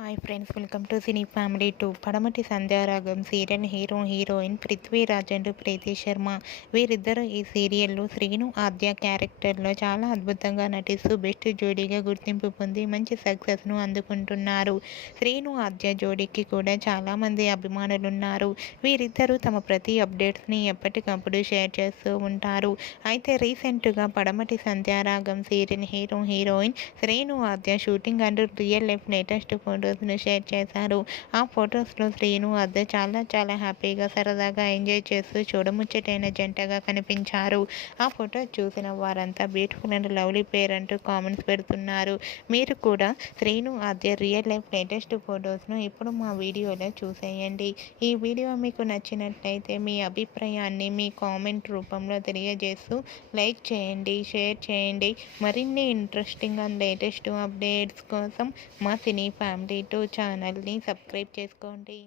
Hi friends, welcome to cine family 2. పడమటి Sandhyaragam serial heroine Prithviraj and ప్రీతి శర్మ. వీరిద్దరూ ఈ సీరియల్లో శ్రీను ఆద్య క్యారెక్టర్లో చాలా అద్భుతంగా నటిస్తూ బెస్ట్ జోడీగా గుర్తింపు పొంది మంచి సక్సెస్ను అందుకుంటున్నారు. శ్రీను ఆద్య జోడీకి కూడా చాలామంది అభిమానులున్నారు. వీరిద్దరూ తమ ప్రతి అప్డేట్స్ని ఎప్పటికప్పుడు షేర్ చేస్తూ ఉంటారు. అయితే రీసెంట్గా Padamati Sandhyaragam serial heroine Srinu Aadya shooting and real life latest ఫొటోస్ను షేర్ చేశారు. ఆ ఫొటోస్లో శ్రీను ఆద్య చాలా హ్యాపీగా సరదాగా ఎంజాయ్ చేస్తూ చూడముచ్చటైన జంటగా కనిపించారు. ఆ ఫొటో చూసిన వారంతా బ్యూటిఫుల్ అండ్ లవ్లీ పేర్ అంటూ కామెంట్స్ పెడుతున్నారు. మీరు కూడా శ్రీను ఆద్య రియల్ లైఫ్ లేటెస్ట్ ఫొటోస్ను ఇప్పుడు మా వీడియోలో చూసేయండి. ఈ వీడియో మీకు నచ్చినట్లయితే మీ అభిప్రాయాన్ని మీ కామెంట్ రూపంలో తెలియజేస్తూ లైక్ చేయండి, షేర్ చేయండి. మరిన్ని ఇంట్రెస్టింగ్ అండ్ లేటెస్ట్ అప్డేట్స్ కోసం మా సినీ ఫ్యామిలీ 2 ఛానల్ని సబ్స్క్రైబ్ చేసుకోండి.